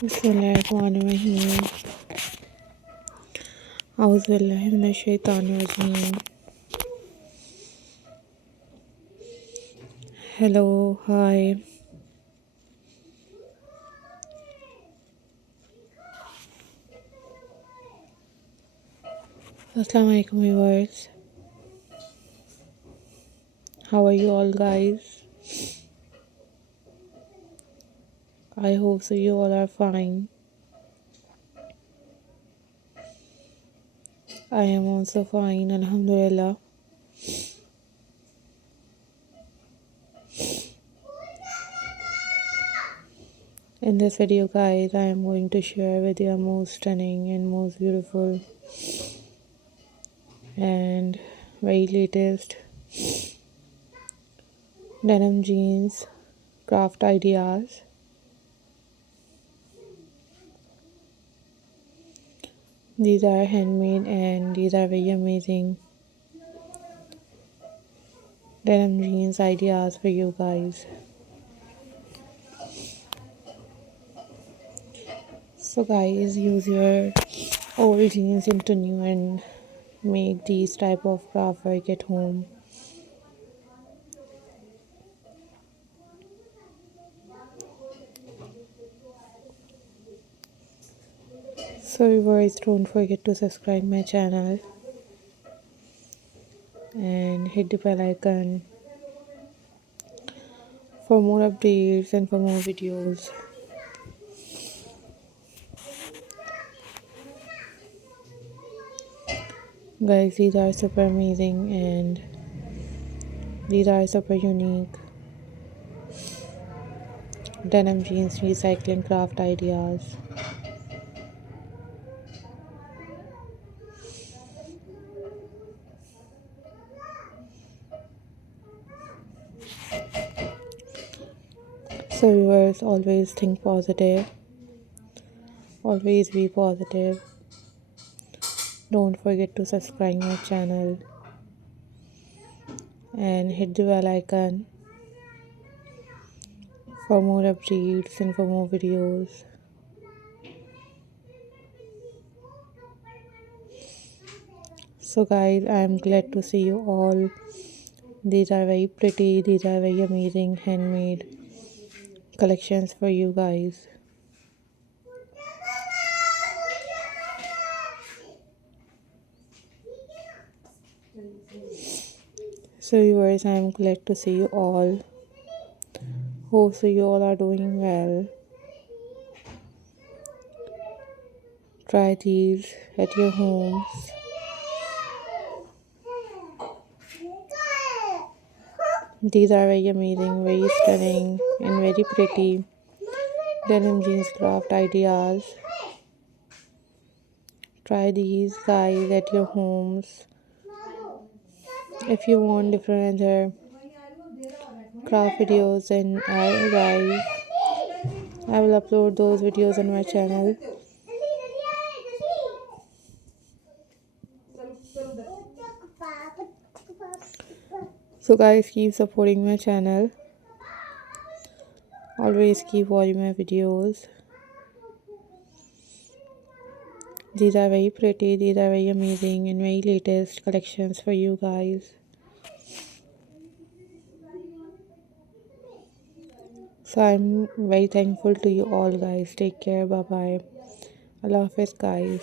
बिस्मिल्लाहिर्रहमानिर्रहीम। औज़ुबिल्लाहि मिनश्शैतानिर्रजीम। हेलो, हाय। अस्सलाम वालेकुम viewers. How are you all guys? I hope so you all are fine. I am also fine, alhamdulillah. In this video guys, I am going to share with you a most stunning and most beautiful and very latest denim jeans craft ideas. These are handmade and these are very amazing denim jeans ideas for you guys. So guys, use your old jeans into new and make these type of craft work at home. So viewers, don't forget to subscribe my channel and hit the bell icon for more updates and for more videos. Guys, these are super amazing and these are super unique denim jeans recycling craft ideas. So viewers, always think positive, always be positive. Don't forget to subscribe my channel and hit the bell icon for more updates and for more videos. So guys, I am glad to see you all. These are very pretty, these are very amazing handmade collections for you guys. So viewers, I am glad to see you all. Hope so you all are doing well. Try these at your homes. These are very amazing, very stunning and very pretty denim jeans craft ideas. Try these guys at your homes. If you want different other craft videos, and I will upload those videos on my channel. So guys, keep supporting my channel. Always keep watching my videos. These are very pretty, these are very amazing and very latest collections for you guys. So I'm very thankful to you all guys. Take care. Bye bye. Allah Hafiz guys.